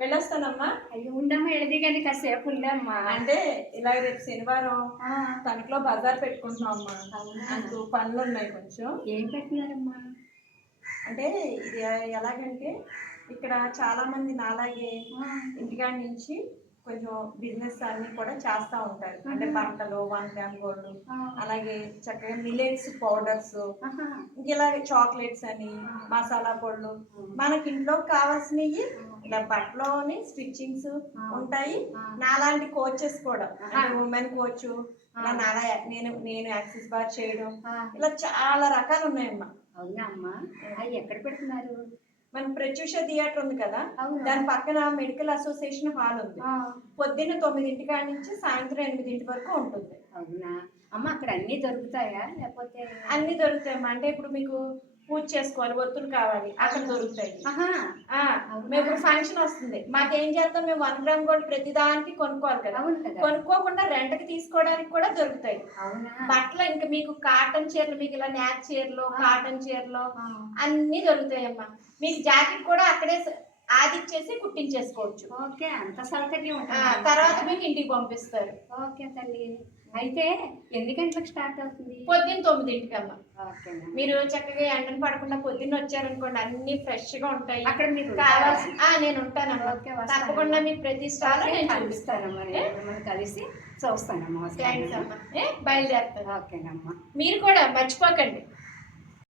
వెళ్ళొస్తానమ్మా. అయ్యో ఉండమ్మా, ఎడది కానీ కాసేపు ఉండమ్మా. అంటే ఇలా రేపు శనివారం తణుకులో బజార్ పెట్టుకుంటున్నాం అమ్మా. నాకు పనులు ఉన్నాయి కొంచెం. ఏం పెట్టినారమ్మా? అంటే ఇది ఎలాగంటే ఇక్కడ చాలా మంది నాలాగే ఇంటికాడ నుంచి కొంచెం బిజినెస్ అన్ని కూడా చేస్తూ ఉంటారు. అంటే బట్టలు, 1 గ్రామ్ గోల్డ్, అలాగే చక్కగా మిల్లెట్స్ పౌడర్స్, ఇంకెలాగే చాక్లెట్స్ అని, మసాలా పొళ్ళు, మనకి ఇంట్లో కావాల్సినవి ఇలా బట్టలోని స్టిచ్చింగ్స్ ఉంటాయి. నాలాంటి కోచెస్ కూడా, అంటే ఉమెన్ కోచ్, ఇలా నాలా నేను యాక్సిస్ బార్ చేయడం, ఇలా చాలా రకాలు ఉన్నాయమ్మా. అవునా అమ్మా? అవి ఎక్కడ పెడుతున్నారు? మన ప్రత్యూష థియేటర్ ఉంది కదా, దాని పక్కన మెడికల్ అసోసియేషన్ హాల్ ఉంది. పొద్దున్న 9 కాడ నుంచి సాయంత్రం 8 వరకు ఉంటుంది. అవునా అమ్మ? అక్కడ అన్ని దొరుకుతాయా లేకపోతే? అన్ని దొరుకుతాయమ్మా. అంటే ఇప్పుడు మీకు పూజ చేసుకోవాలి, ఒత్తులు కావాలి, అక్కడ దొరుకుతాయి. మేము ఇప్పుడు ఫంక్షన్ వస్తుంది, మాకేం చేస్తాం, మేము 1 గ్రామ్ గోల్డ్ ప్రతి దానికి కొనుక్కోవాలి కదా. కొనుక్కోకుండా రెంట్కి తీసుకోవడానికి కూడా దొరుకుతాయి. బట్టలు ఇంకా మీకు కాటన్ చీరలు, మీకు ఇలా న్యాచ్ చీరలు, కాటన్ చీరలు అన్ని దొరుకుతాయమ్మా. మీకు జాకెట్ కూడా అక్కడే ఆదిచ్చేసి కుట్టించేసుకోవచ్చు. ఓకే, అంత సౌకర్యం. తర్వాత మీకు ఇంటికి పంపిస్తారు. ఓకే తల్లి. అయితే ఎన్ని గంటలకు స్టార్ట్ అవుతుంది? పొద్దున్న 9 కమ్మా. మీరు చక్కగా ఎండను పడకుండా పొద్దున్న వచ్చారనుకోండి, అన్ని ఫ్రెష్ గా ఉంటాయి. అక్కడ మీకు కావాల్సి నేను ఉంటానమ్మా. తప్పకుండా మీకు ప్రతి స్టాల్ నేను చూపిస్తానమ్మా. మనం కలిసి చూస్తానమ్మా. థ్యాంక్స్ అమ్మా. బయలుదేరుతాను. ఓకేనమ్మా. మీరు కూడా మర్చిపోకండి.